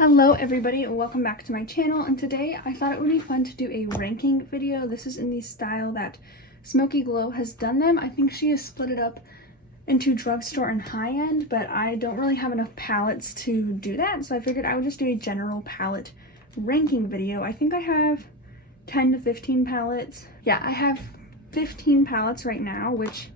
Hello everybody and welcome back to my channel, and today I thought it would be fun to do a ranking video. This is in the style that Smoky Glow has done them. I think she has split it up into drugstore and high-end, but I don't really have enough palettes to do that, so I figured I would just do a general palette ranking video. I think I have 10 to 15 palettes. Yeah, I have 15 palettes right now, which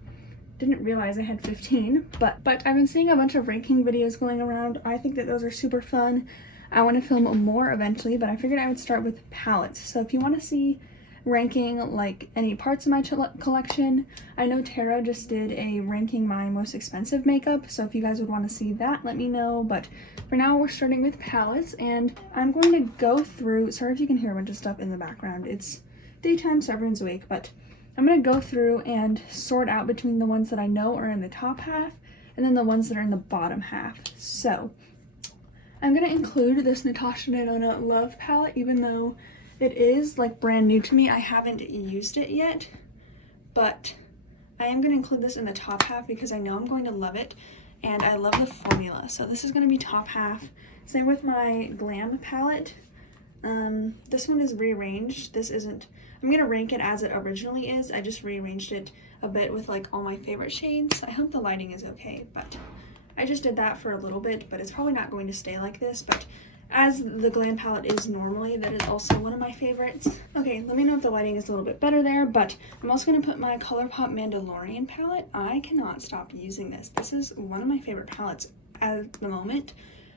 didn't realize I had 15, but I've been seeing a bunch of ranking videos going around. I think that those are super fun. I want to film more eventually, but I figured I would start with palettes. So if you want to see ranking like any parts of my collection, I know Tara just did a ranking my most expensive makeup, so if you guys would want to see that, let me know. But for now, we're starting with palettes, and I'm going to go through, sorry if you can hear a bunch of stuff in the background, it's daytime so everyone's awake, but I'm going to go through and sort out between the ones that I know are in the top half and then the ones that are in the bottom half. So I'm going to include this Natasha Denona Love palette, even though it is like brand new to me. I haven't used it yet, but I am going to include this in the top half because I know I'm going to love it and I love the formula. So this is going to be top half. Same with my Glam palette. This one is rearranged. This isn't, I'm gonna rank it as it originally is. I just rearranged it a bit with like all my favorite shades. I hope the lighting is okay, but I just did that for a little bit, but it's probably not going to stay like this. But as the Glam palette is normally, that is also one of my favorites. Okay, let me know if the lighting is a little bit better there, but I'm also gonna put my Colourpop Mandalorian palette. I cannot stop using this. This is one of my favorite palettes at the moment.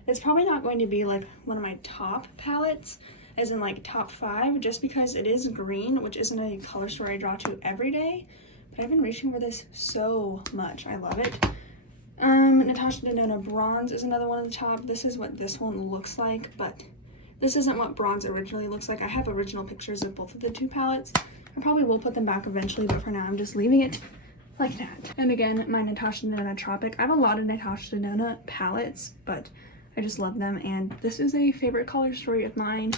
It's probably not going to be like one of my top palettes, as in like top 5, just because it is green, which isn't a color story I draw to every day, but I've been reaching for this so much. I love it. Natasha Denona Bronze is another one at the top. This is what this one looks like, but this isn't what bronze originally looks like. I have original pictures of both of the two palettes. I probably will put them back eventually, but for now I'm just leaving it like that. And again, my Natasha Denona Tropic. I have a lot of Natasha Denona palettes, but I just love them, and this is a favorite color story of mine.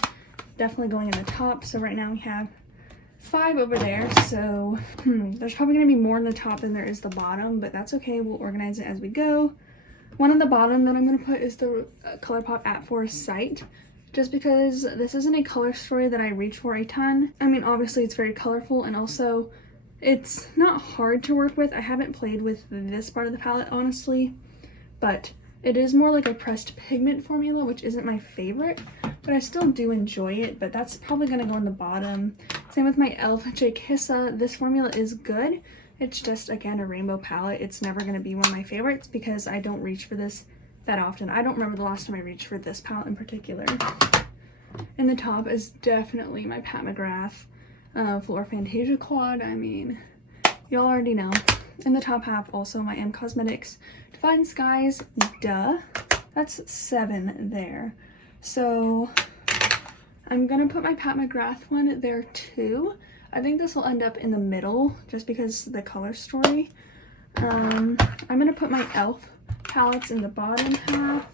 Definitely going in the top. So right now we have 5 over there, so there's probably going to be more in the top than there is the bottom, but that's okay. We'll organize it as we go. One on the bottom that I'm going to put is the Colourpop At Forest Sight, just because this isn't a color story that I reach for a ton. I mean, obviously it's very colorful, and also it's not hard to work with. I haven't played with this part of the palette, honestly, but it is more like a pressed pigment formula, which isn't my favorite, but I still do enjoy it, but that's probably going to go in the bottom. Same with my e.l.f. J. Kissa. This formula is good. It's just, again, a rainbow palette. It's never going to be one of my favorites because I don't reach for this that often. I don't remember the last time I reached for this palette in particular. In the top is definitely my Mcgrath Floor Fantasia quad. I mean, y'all already know. In the top half, also my M Cosmetics Divine Skies, duh. That's 7 there. So I'm gonna put my Pat McGrath one there too. I think this will end up in the middle just because the color story. I'm gonna put my e.l.f. palettes in the bottom half,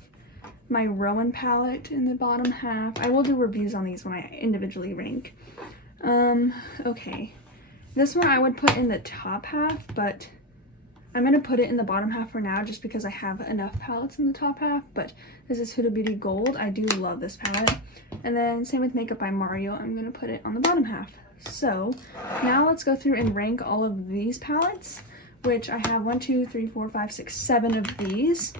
my Rowan palette in the bottom half. I will do reviews on these when I individually rank. Okay. This one I would put in the top half, but I'm going to put it in the bottom half for now just because I have enough palettes in the top half. But this is Huda Beauty Gold. I do love this palette. And then same with Makeup by Mario. I'm going to put it on the bottom half. So now let's go through and rank all of these palettes, which I have 1, 2, 3, 4, 5, 6, 7 of these.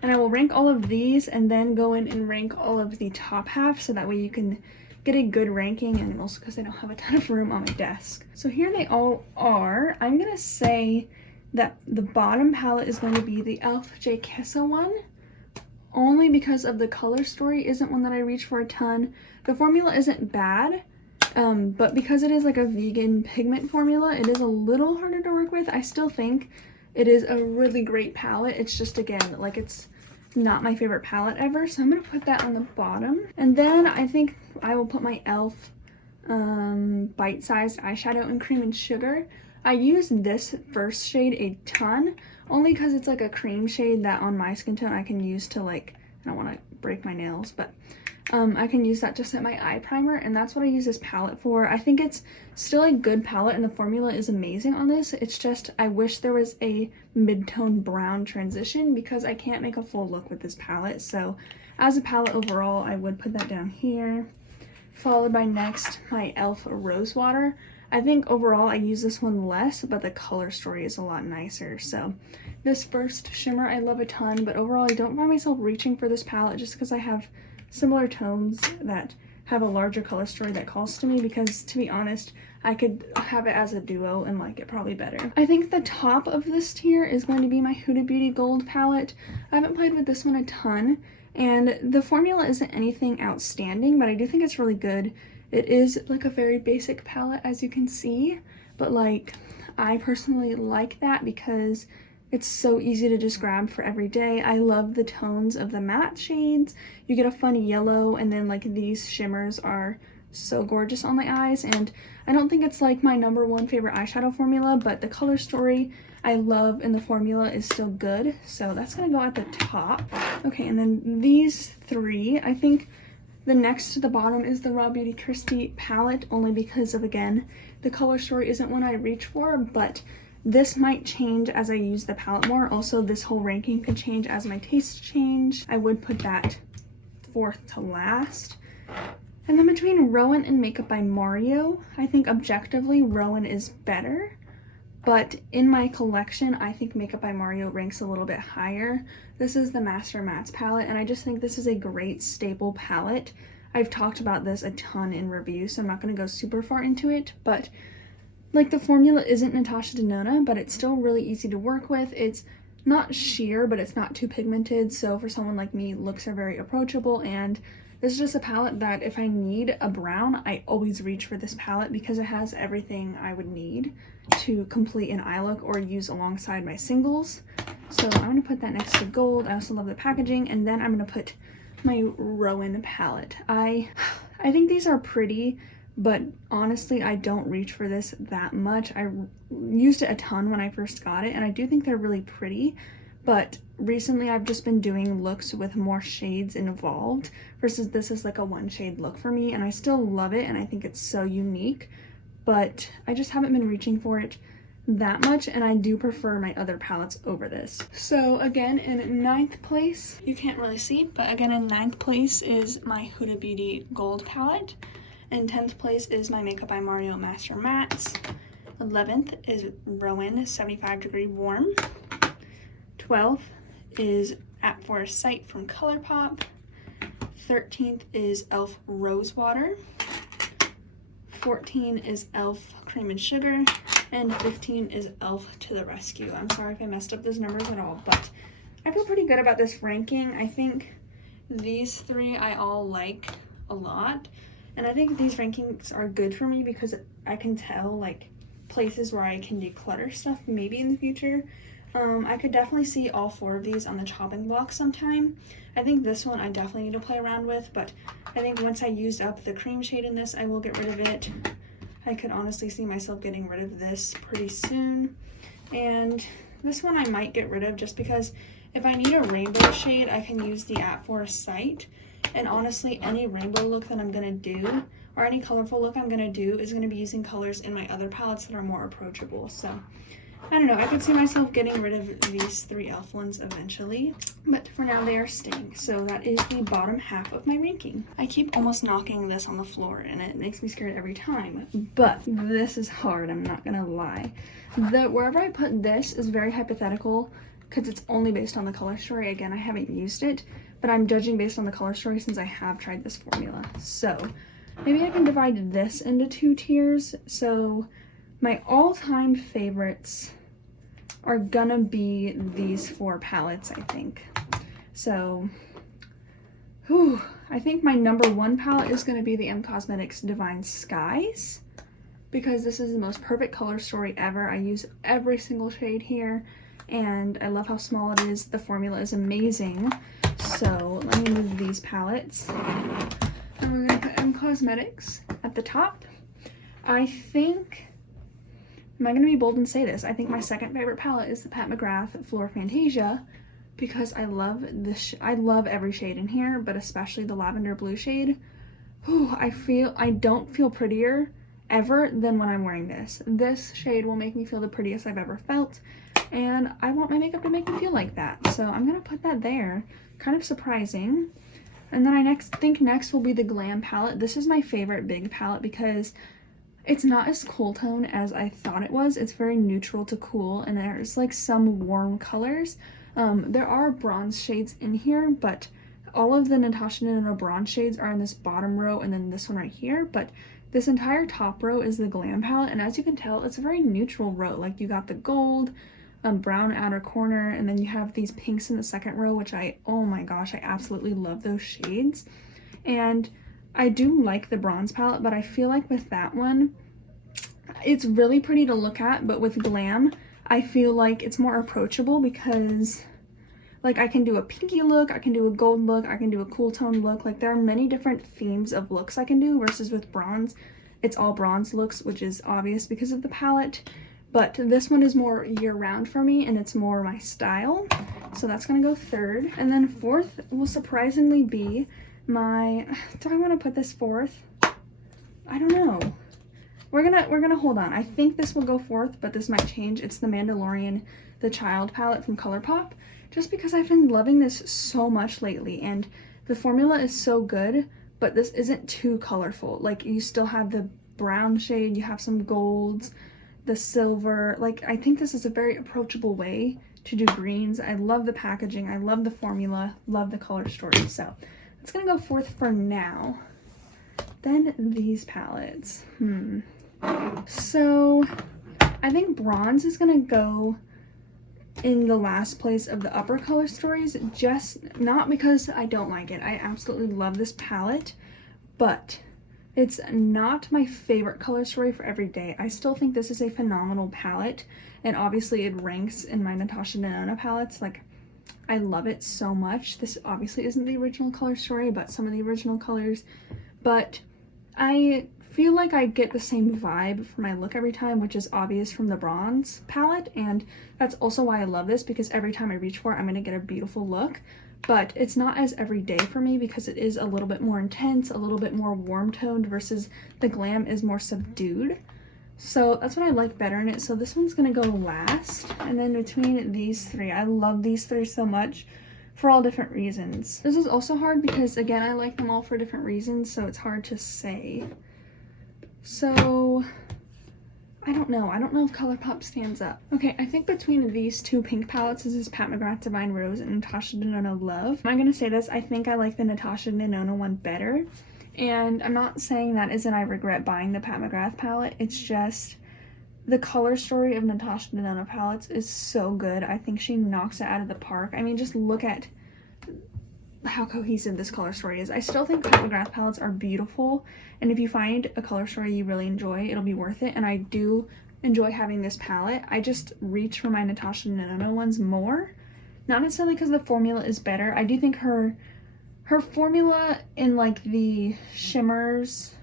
And I will rank all of these and then go in and rank all of the top half so that way you can get a good ranking, and also because I don't have a ton of room on my desk. So here they all are. I'm going to say that the bottom palette is going to be the e.l.f. J. Kissa one, only because of the color story isn't one that I reach for a ton. The formula isn't bad, but because it is like a vegan pigment formula, it is a little harder to work with. I still think it is a really great palette. It's just, again, like it's not my favorite palette ever, so I'm going to put that on the bottom. And then I think I will put my e.l.f. Bite-Sized Eyeshadow in Cream and Sugar. I use this first shade a ton, only because it's like a cream shade that on my skin tone I can use to, like, I don't want to break my nails, but I can use that to set my eye primer, and that's what I use this palette for. I think it's still a good palette, and the formula is amazing on this. It's just I wish there was a mid-tone brown transition because I can't make a full look with this palette, so as a palette overall, I would put that down here. Followed by next, my e.l.f. Rose Water. I think overall I use this one less, but the color story is a lot nicer. So this first shimmer I love a ton, but overall I don't find myself reaching for this palette just because I have similar tones that have a larger color story that calls to me, because to be honest, I could have it as a duo and like it probably better. I think the top of this tier is going to be my Huda Beauty Gold palette. I haven't played with this one a ton, and the formula isn't anything outstanding, but I do think it's really good. It is like a very basic palette, as you can see, but like I personally like that because it's so easy to just grab for every day. I love the tones of the matte shades. You get a fun yellow, and then like these shimmers are so gorgeous on my eyes, and I don't think it's like my #1 favorite eyeshadow formula, but the color story I love and the formula is still good, so that's gonna go at the top. Okay, and then these three, I think the next to the bottom is the Raw Beauty Kristi palette, only because of, again, the color story isn't one I reach for, but this might change as I use the palette more. Also, this whole ranking could change as my tastes change. I would put that 4th to last. And then between Rowan and Makeup by Mario, I think objectively Rowan is better, but in my collection, I think Makeup by Mario ranks a little bit higher. This is the Master Mattes palette, and I just think this is a great staple palette. I've talked about this a ton in reviews, so I'm not going to go super far into it, but like the formula isn't Natasha Denona, but it's still really easy to work with. It's not sheer, but it's not too pigmented, so for someone like me, looks are very approachable, and this is just a palette that if I need a brown, I always reach for this palette because it has everything I would need to complete an eye look or use alongside my singles. So I'm going to put that next to gold. I also love the packaging, and then I'm going to put my Rowan palette. I think these are pretty, but honestly, I don't reach for this that much. I used it a ton when I first got it, and I do think they're really pretty, but recently I've just been doing looks with more shades involved versus this is like a one shade look for me, and I still love it and I think it's so unique, but I just haven't been reaching for it that much, and I do prefer my other palettes over this. So again, in 9th place, you can't really see, but again in 9th place is my Huda Beauty Gold palette. In 10th place is my Makeup by Mario Master Mattes. 11th is Rowan 75 Degree Warm. 12th is At Forest Sight from Colourpop. 13th is e.l.f. Rose Water. 14 is e.l.f. Cream and Sugar. And 15 is e.l.f. To the Rescue. I'm sorry if I messed up those numbers at all, but I feel pretty good about this ranking. I think these three I all like a lot. And I think these rankings are good for me because I can tell like places where I can declutter stuff maybe in the future. I could definitely see all 4 of these on the chopping block sometime. I think this one I definitely need to play around with, but I think once I used up the cream shade in this, I will get rid of it. I could honestly see myself getting rid of this pretty soon. And this one I might get rid of just because if I need a rainbow shade, I can use the At Forest Sight. And honestly, any rainbow look that I'm going to do, or any colorful look I'm going to do, is going to be using colors in my other palettes that are more approachable. So, I don't know, I could see myself getting rid of these 3 e.l.f. ones eventually, but for now they are staying. So that is the bottom half of my ranking. I keep almost knocking this on the floor, and it makes me scared every time, but this is hard, I'm not going to lie. Wherever I put this is very hypothetical, because it's only based on the color story. Again, I haven't used it, but I'm judging based on the color story since I have tried this formula. So maybe I can divide this into 2 tiers. So my all-time favorites are gonna be these 4 palettes, I think. So, I think my #1 palette is gonna be the M Cosmetics Divine Skies, because this is the most perfect color story ever. I use every single shade here, and I love how small it is. The formula is amazing. So let me move these palettes. And we're gonna put M Cosmetics at the top. I think, am I gonna be bold and say this? I think my second favorite palette is the Pat McGrath Floor Fantasia, because I love this. I love every shade in here, but especially the lavender blue shade. I don't feel prettier ever than when I'm wearing this. This shade will make me feel the prettiest I've ever felt, and I want my makeup to make me feel like that. So I'm gonna put that there. Kind of surprising. And then I think next will be the Glam palette. This is my favorite big palette because it's not as cool tone as I thought it was. It's very neutral to cool, and there's like some warm colors. There are bronze shades in here, but all of the Natasha Denona bronze shades are in this bottom row and then this one right here. But this entire top row is the Glam palette, and as you can tell, it's a very neutral row. Like you got the gold, brown outer corner, and then you have these pinks in the second row, which oh my gosh, I absolutely love those shades. And I do like the bronze palette, but I feel like with that one, it's really pretty to look at, but with Glam, I feel like it's more approachable because like I can do a pinky look, I can do a gold look, I can do a cool tone look. Like there are many different themes of looks I can do, versus with bronze, it's all bronze looks, which is obvious because of the palette. But this one is more year-round for me, and it's more my style. So that's gonna go third. And then fourth will surprisingly be my, do I want to put this fourth? I don't know. We're gonna hold on. I think this will go fourth, but this might change. It's the Mandalorian, the Child palette from Colourpop, just because I've been loving this so much lately, and the formula is so good, but this isn't too colorful. Like you still have the brown shade, you have some golds, the silver. Like I think this is a very approachable way to do greens. I love the packaging, I love the formula, love the color story. So it's gonna go fourth for now. Then these palettes. So I think bronze is gonna go in the last place of the upper color stories, just not because I don't like it. I absolutely love this palette, but it's not my favorite color story for every day. I still think this is a phenomenal palette, and obviously it ranks in my Natasha Denona palettes. Like I love it so much. This obviously isn't the original color story, but some of the original colors. But I feel like I get the same vibe for my look every time, which is obvious from the bronze palette, and that's also why I love this, because every time I reach for it, I'm going to get a beautiful look. But it's not as everyday for me because it is a little bit more intense, a little bit more warm toned, versus the Glam is more subdued. So that's what I like better in it. So this one's going to go last, and then between these three, I love these three so much for all different reasons. This is also hard because, again, I like them all for different reasons, so it's hard to say. So I don't know if Colourpop stands up. Okay, I think between these two pink palettes, this is Pat McGrath Divine Rose and Natasha Denona Love. I'm gonna say this, I think I like the Natasha Denona one better. And I'm not saying that as in I regret buying the Pat McGrath palette. It's just the color story of Natasha Denona palettes is so good. I think she knocks it out of the park. I mean, just look at how cohesive this color story is. I still think Pat McGrath palettes are beautiful, and if you find a color story you really enjoy, it'll be worth it. And I do enjoy having this palette. I just reach for my Natasha Denona ones more, not necessarily because the formula is better. I do think her formula in like the shimmers,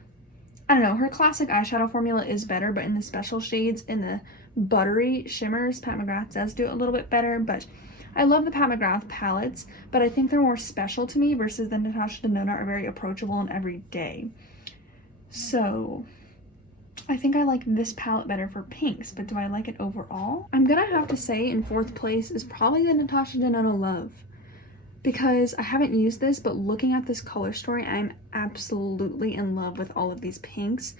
I don't know, her classic eyeshadow formula is better, but in the special shades, in the buttery shimmers, Pat McGrath does do it a little bit better. But I love the Pat McGrath palettes, but I think they're more special to me, versus the Natasha Denona are very approachable and everyday. So I think I like this palette better for pinks, but do I like it overall? I'm gonna have to say in fourth place is probably the Natasha Denona Love, because I haven't used this, but looking at this color story, I'm absolutely in love with all of these pinks.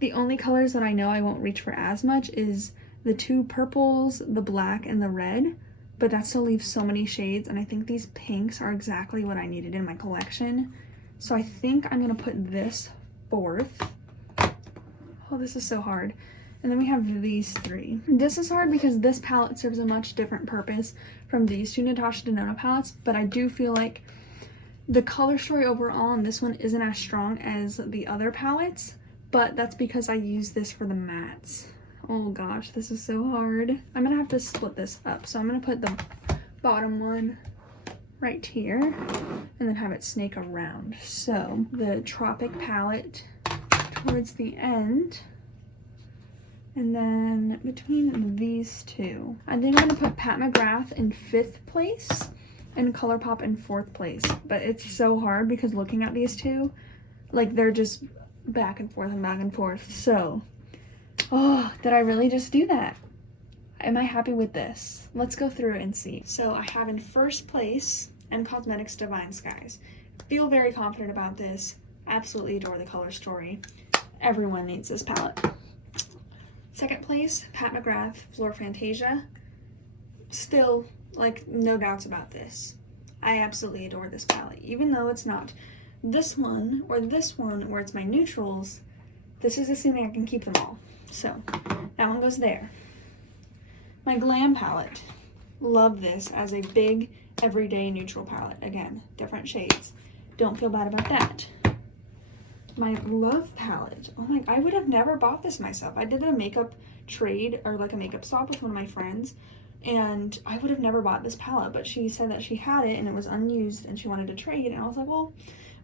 The only colors that I know I won't reach for as much is the two purples, the black, and the red. But that still leaves so many shades, and I think these pinks are exactly what I needed in my collection. So I think I'm gonna put this fourth. Oh, this is so hard. And then we have these three. This is hard because this palette serves a much different purpose from these two Natasha Denona palettes, but I do feel like the color story overall in this one isn't as strong as the other palettes, but that's because I use this for the mattes. Oh gosh, this is so hard. I'm gonna have to split this up. So I'm gonna put the bottom one right here and then have it snake around. So the Tropic palette towards the end, and then between these two, I think I'm gonna put Pat McGrath in 5th place and Colourpop in 4th place. But it's so hard because looking at these two, like they're just back and forth and back and forth. So oh, did I really just do that? Am I happy with this? Let's go through it and see. So I have in 1st place M Cosmetics Divine Skies. Feel very confident about this. Absolutely adore the color story. Everyone needs this palette. Second place, Mcgrath Floor Fantasia. Still, like, no doubts about this. I absolutely adore this palette. Even though it's not this one or this one where it's my neutrals, this is assuming I can keep them all. So, that one goes there. My Glam Palette. Love this as a big, everyday neutral palette. Again, different shades. Don't feel bad about that. My Love Palette. Oh my, I would have never bought this myself. I did a makeup trade or like a makeup swap with one of my friends, and I would have never bought this palette, but she said that she had it and it was unused and she wanted to trade, and I was like, well,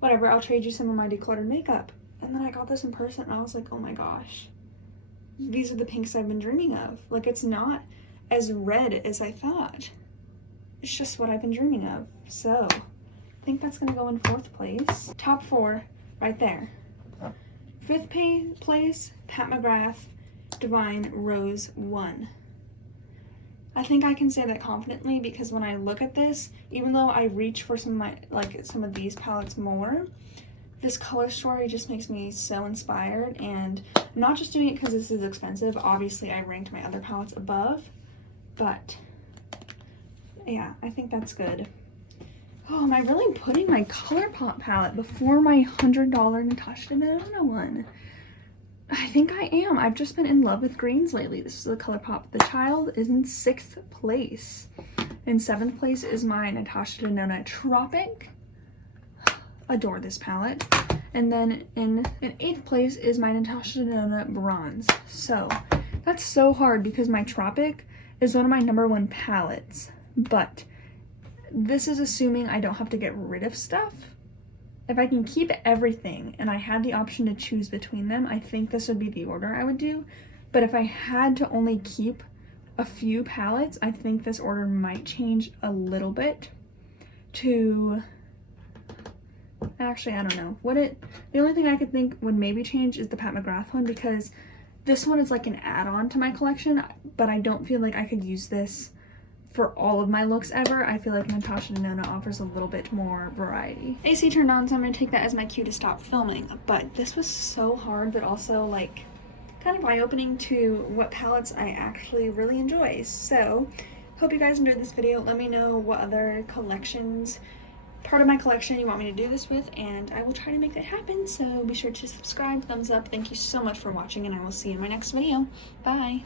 whatever, I'll trade you some of my decluttered makeup. And then I got this in person and I was like, oh my gosh, these are the pinks I've been dreaming of. Like, it's not as red as I thought. It's just what I've been dreaming of. So I think that's gonna go in 4th place. Top 4 right there. 5th place, Mcgrath Divine Rose 1. I think I can say that confidently because when I look at this, even though I reach for some of these palettes more, this color story just makes me so inspired. And I'm not just doing it because this is expensive. Obviously, I ranked my other palettes above, but yeah, I think that's good. Oh, am I really putting my Colourpop palette before my $100 Natasha Denona one? I think I am. I've just been in love with greens lately. This is the Colourpop. The Child is in 6th place. In 7th place is my Natasha Denona Tropic. Adore this palette. And then in 8th place is my Natasha Denona Bronze. So that's so hard because my Tropic is one of my #1 palettes. But this is assuming I don't have to get rid of stuff. If I can keep everything and I had the option to choose between them, I think this would be the order I would do. But if I had to only keep a few palettes, I think this order might change a little bit to, actually, I don't know. The only thing I could think would maybe change is the Mcgrath one, because this one is like an add-on to my collection, but I don't feel like I could use this for all of my looks ever. I feel like Natasha Denona offers a little bit more variety. AC turned on, so I'm gonna take that as my cue to stop filming. But this was so hard, but also like kind of eye-opening to what palettes I actually really enjoy. So hope you guys enjoyed this video. Let me know what other collections, part of my collection, you want me to do this with, and I will try to make that happen. So be sure to subscribe, thumbs up. Thank you so much for watching, and I will see you in my next video. Bye.